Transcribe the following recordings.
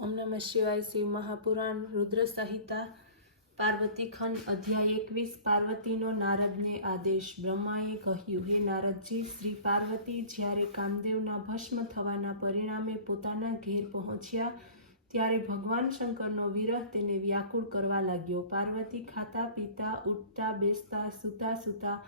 ओम नमः शिवाय। शिव महापुराण रुद्र संहिता पार्वती खंड अध्याय 21। पार्वतीनो नारदने आदेश। ब्रह्माए કહ્યું, હે નારદજી, શ્રી પાર્વતી જ્યારે કામદેવના ભસ્મ થવાના પરિણામે પોતાના ઘેર પહોંચ્યા ત્યારે ભગવાન શંકરનો વિરહ તેને વ્યાકુળ કરવા લાગ્યો। પાર્વતી ખાતા પીતા, ઉઠતા બેસતા, સૂતા સૂતા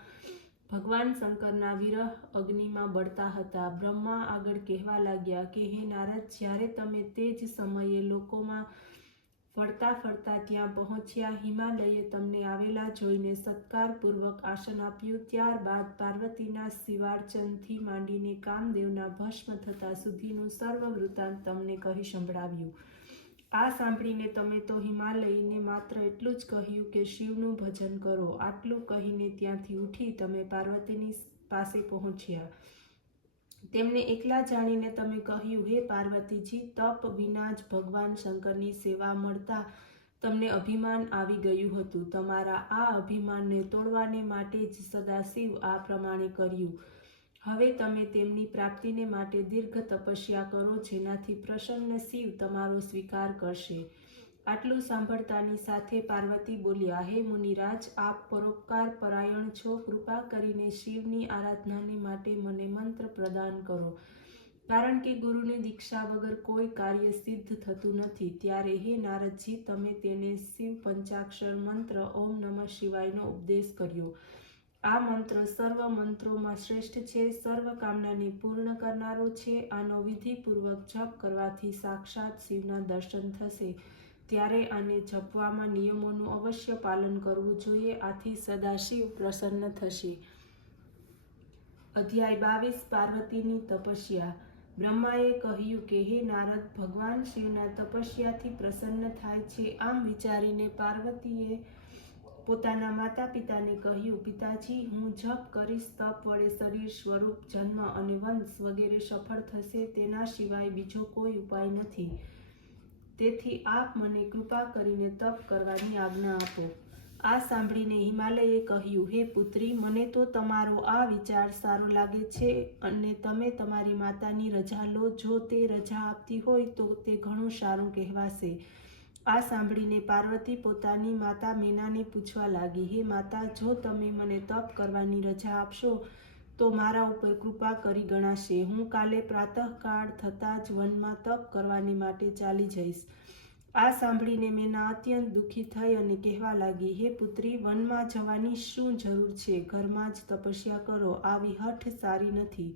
ભગવાન શંકરના વિરહ અગ્નિમાં બળતા હતા। બ્રહ્મા આગળ કહેવા લાગ્યા કે હે નારદ, જ્યારે તમે તે જ સમયે લોકોમાં ફરતા ફરતા ત્યાં પહોંચ્યા, હિમાલયે તમને આવેલા જોઈને સત્કારપૂર્વક આસન આપ્યું। ત્યારબાદ પાર્વતીના શિવાર્ચનથી માંડીને કામદેવના ભસ્મ થતા સુધીનું સર્વ વૃત્તાંત તમને કહી સંભળાવ્યું। આ સાંભળીને તમે તો હિમાલયને માત્ર એટલું જ કહ્યું કે શિવનું ભજન કરો। આટલું કહીને ત્યાંથી ઉઠી તમે પાર્વતીની પાસે પહોંચ્યા। તેમને એકલા જાણીને તમે કહ્યું, હે પાર્વતીજી, તપ વિના જ ભગવાન શંકરની સેવા મળતા તમને અભિમાન આવી ગયું હતું। તમારા આ અભિમાનને તોડવાને માટે જ સદાશિવ આ પ્રમાણે કર્યું। હવે તમે તેમની પ્રાપ્તિને માટે દીર્ઘ તપસ્યા કરો, જેનાથી પ્રસન્ન શિવ તમારો સ્વીકાર કરશે। આટલું સાંભળતાની સાથે પાર્વતી બોલ્યા, હે મુનિરાજ, આપ પરોપકાર પરાયણ છો, કૃપા કરીને શિવની આરાધનાને માટે મને મંત્ર પ્રદાન કરો, કારણ કે ગુરુની દીક્ષા વગર કોઈ કાર્ય સિદ્ધ થતું નથી। ત્યારે હે નારદજી, તમે તેને શિવ પંચાક્ષર મંત્ર ઓમ નમઃ શિવાયનો ઉપદેશ કર્યો। આ મંત્ર સર્વ મંત્રોમાં શ્રેષ્ઠ છે, સર્વ કામનાને પૂર્ણ કરનારો છે। આનો વિધિપૂર્વક જપ કરવાથી સાક્ષાત શિવના દર્શન થશે। ત્યારે આને જપવામાં નિયમોનું અવશ્ય પાલન કરવું જોઈએ, આથી સદાશિવ પ્રસન્ન થશે। અધ્યાય 22। પાર્વતીની તપસ્યા। બ્રહ્માએ કહ્યું કે હે નારદ, ભગવાન શિવના તપસ્યાથી પ્રસન્ન થાય છે। આમ વિચારીને પાર્વતીએ પોતાના માતા પિતાને કહ્યું, પિતાજી, હું જપ કરીશ, તપ વડે શરીર, સ્વરૂપ, જન્મ અને વંશ વગેરે સફળ થશે, તેના સિવાય બીજો કોઈ ઉપાય નથી। તેથી આપ મને કૃપા કરીને તપ કરવાની આજ્ઞા આપો। આ સાંભળીને હિમાલયે કહ્યું, હે પુત્રી, મને તો તમારો આ વિચાર સારો લાગે છે અને તમે તમારી માતાની રજા લો। જો તે રજા આપતી હોય તો તે ઘણું સારું કહેવાશે। આ સાંભળીને પાર્વતી પોતાની માતા મેનાને પૂછવા લાગી, હે માતા, જો તમે મને તપ કરવાની રજા આપશો તો મારા ઉપર કૃપા કરી ગણાશે। હું કાલે પ્રાતઃકાળ થતાં જ વનમાં તપ કરવાને માટે ચાલી જઈશ। આ સાંભળીને મેના અત્યંત દુઃખી થઈ અને કહેવા લાગી, હે પુત્રી, વનમાં જવાની શું જરૂર છે? ઘરમાં જ તપસ્યા કરો। આવી હઠ સારી નથી।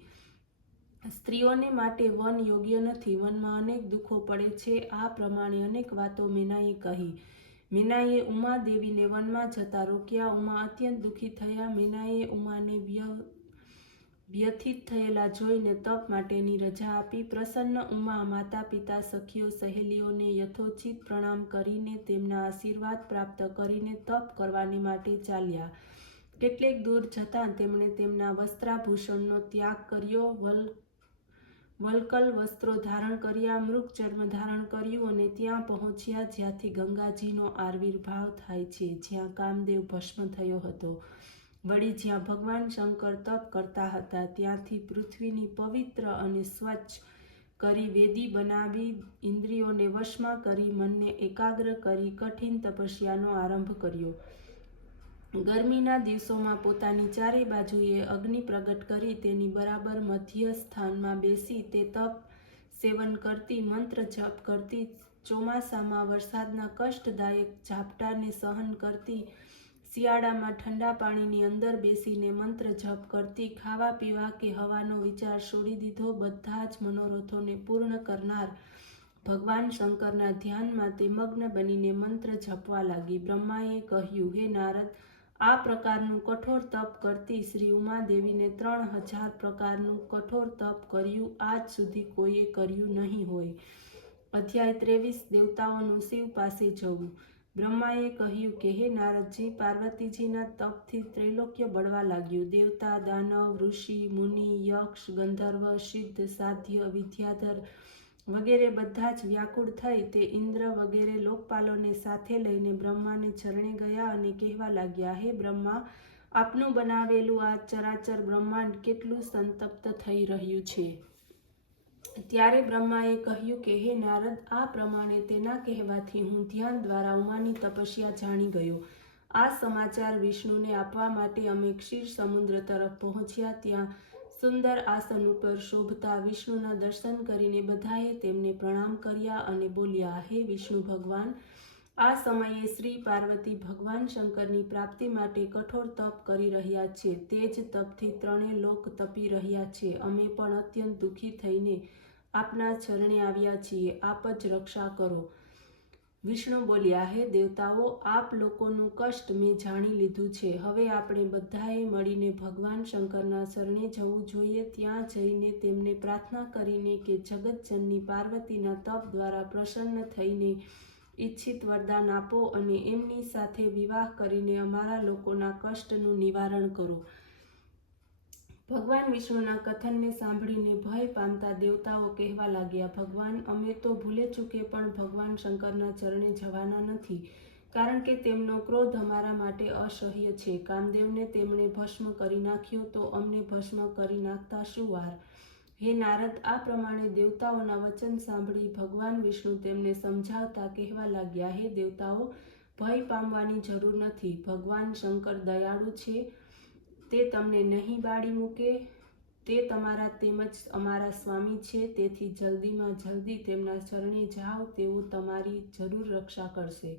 સ્ત્રીઓને માટે વન યોગ્ય નથી, વનમાં અનેક દુઃખો પડે છે। આ પ્રમાણે અનેક વાતો મેનાએ કહી। મેનાએ ઉમાદેવીને વનમાં જતા રોક્યા। ઉમા અત્યંત દુઃખી થયા। મેનાએ ઉમાને વ્યથિત થયેલા જોઈને તપ માટેની રજા આપી। પ્રસન્ન ઉમા માતા પિતા, સખીઓ, સહેલીઓને યથોચિત પ્રણામ કરીને તેમના આશીર્વાદ પ્રાપ્ત કરીને તપ કરવાને માટે ચાલ્યા। કેટલેક દૂર જતાં તેમણે તેમના વસ્ત્રાભૂષણનો ત્યાગ કર્યો, વલ્કલ વસ્ત્રો ધારણ કર્યા, મૃગ ચર્મ ધારણ કર્યું અને ત્યાં પહોંચ્યા જ્યાંથી ગંગાજીનો આવિર્ભાવ થાય છે, જ્યાં કામદેવ ભસ્મ થયો હતો। વળી જ્યાં ભગવાન શંકર તપ કરતા હતા, ત્યાંથી પૃથ્વીની પવિત્ર અને સ્વચ્છ કરી વેદી બનાવી, ઇન્દ્રિયોને વશમાં કરી, મનને એકાગ્ર કરી કઠિન તપસ્યાનો આરંભ કર્યો। ગરમીના દિવસોમાં પોતાની ચારે બાજુએ અગ્નિ પ્રગટ કરી તેની બરાબર મધ્ય સ્થાનમાં બેસી તે તપ સેવન કરતી, મંત્ર જપ કરતી, ચોમાસામાં વરસાદના કષ્ટદાયક ઝાપટાને સહન કરતી, શિયાળામાં ઠંડા પાણીની અંદર બેસીને મંત્ર જપ કરતી, ખાવા પીવા કે હવાનો વિચાર છોડી દીધો, બધા જ મનોરથોને પૂર્ણ કરનાર ભગવાન શંકરના ધ્યાનમાં તે મગ્ન બનીને મંત્ર જપવા લાગી। બ્રહ્માએ કહ્યું, હે નારદ, આ પ્રકારનું કઠોર તપ કરતી શ્રી ઉમાદેવીને 3000 પ્રકારનું કઠોર તપ કર્યું આજ સુધી કોઈએ કર્યું નહીં હોય। અધ્યાય 23। દેવતાઓનું શિવ પાસે જવું। બ્રહ્માએ કહ્યું કે હે નારદજી, પાર્વતીજીના તપથી ત્રૈલોક્ય બળવા લાગ્યું। દેવતા, દાનવ, ઋષિ, મુનિ, યક્ષ, ગંધર્વ, સિદ્ધ, સાધ્ય, વિદ્યાધર વગેરે બધા જ વ્યાકુળ થઈ તે ઇન્દ્ર વગેરે લોકપાલોને સાથે લઈને બ્રહ્માને ચરણે ગયા અને કહેવા લાગ્યા, હે બ્રહ્મા, આપનું બનાવેલું આ ચરાચર બ્રહ્માંડ કેટલું સંતપ્ત થઈ રહ્યું છે। ત્યારે બ્રહ્માએ કહ્યું કે હે નારદ, આ પ્રમાણે તેના કહેવાથી હું ધ્યાન દ્વારા ઉમાની તપસ્યા જાણી ગયો. આ સમાચાર વિષ્ણુને આપવા માટે અમે ક્ષીર સમુદ્ર તરફ પહોંચ્યા. ત્યાં સુંદર આસન ઉપર શોભતા વિષ્ણુના દર્શન કરીને બધાએ તેમને પ્રણામ કર્યા અને બોલ્યા, હે વિષ્ણુ ભગવાન, આ સમયે શ્રી પાર્વતી ભગવાન શંકરની પ્રાપ્તિ માટે કઠોર તપ કરી રહ્યા છે. તે જ તપથી ત્રણેય લોક તપી રહ્યા છે. અમે પણ અત્યંત દુઃખી થઈને આપના ચરણે આવ્યા છીએ. આપ જ રક્ષા કરો. વિષ્ણુ બોલ્યા, હે દેવતાઓ, આપ લોકોનું કષ્ટ મેં જાણી લીધું છે. હવે આપણે બધાએ મળીને ભગવાન શંકરના શરણે જવું જોઈએ. ત્યાં જઈને તેમને પ્રાર્થના કરીને કે જગતજનની પાર્વતીના તપ દ્વારા પ્રસન્ન થઈને ઈચ્છિત વરદાન આપો અને એમની સાથે વિવાહ કરીને અમારા લોકોના કષ્ટનું નિવારણ કરો. ભગવાન વિષ્ણુના કથનને સાંભળીને ભય પામતા દેવતાઓ કહેવા લાગ્યા, ભગવાન, અમે તો ભૂલે ચૂકે પણ ભગવાન શંકરના ચરણે જવાના નથી, કારણ કે તેમનો ક્રોધ અમારા માટે અસહ્ય છે. કામદેવને તેમણે ભસ્મ કરી નાખ્યો, તો અમને ભસ્મ કરી નાખતા શું વાર? હે નારદ, આ પ્રમાણે દેવતાઓના વચન સાંભળી ભગવાન વિષ્ણુ તેમને સમજાવતા કહેવા લાગ્યા, હે દેવતાઓ, ભય પામવાની જરૂર નથી. ભગવાન શંકર દયાળુ છે. તે તમને નહીં બાળી મૂકે. તે તમારા તેમજ અમારા સ્વામી છે. તેથી જલ્દીમાં જલ્દી તેમના ચરણે જાઓ. તેઓ તમારી જરૂર રક્ષા કરશે.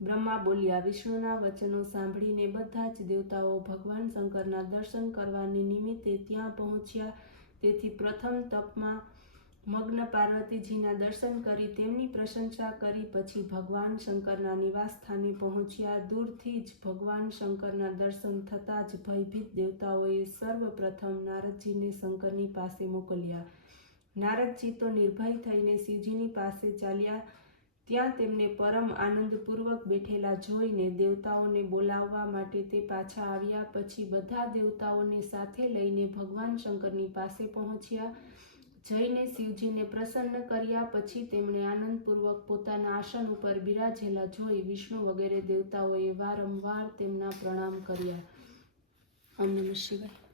બ્રહ્મા બોલ્યા. વિષ્ણુના વચનો સાંભળીને બધા જ દેવતાઓ ભગવાન શંકરના દર્શન કરવાને નિમિત્તે ત્યાં પહોંચ્યા. તેથી પ્રથમ તપમાં મગ્ન પાર્વતીજીના દર્શન કરી તેમની પ્રશંસા કરી પછી ભગવાન શંકરના નિવાસ સ્થાને પહોંચ્યા. દૂરથી જ ભગવાન શંકરના દર્શન થતાં જ ભયભીત દેવતાઓએ સર્વપ્રથમ નારદજીને શંકરની પાસે મોકલ્યા. નારદજી તો નિર્ભય થઈને શિવજીની પાસે ચાલ્યા. ત્યાં તેમને પરમ આનંદપૂર્વક બેઠેલા જોઈને દેવતાઓને બોલાવવા માટે તે પાછા આવ્યા. પછી બધા દેવતાઓને સાથે લઈને ભગવાન શંકરની પાસે પહોંચ્યા. જઈને શિવજીને પ્રસન્ન કર્યા. પછી તેમણે આનંદપૂર્વક પોતાના આસન ઉપર બિરાજેલા જોઈ વિષ્ણુ વગેરે દેવતાઓએ વારંવાર તેમના પ્રણામ કર્યા. ઓમ નમઃ શિવાય.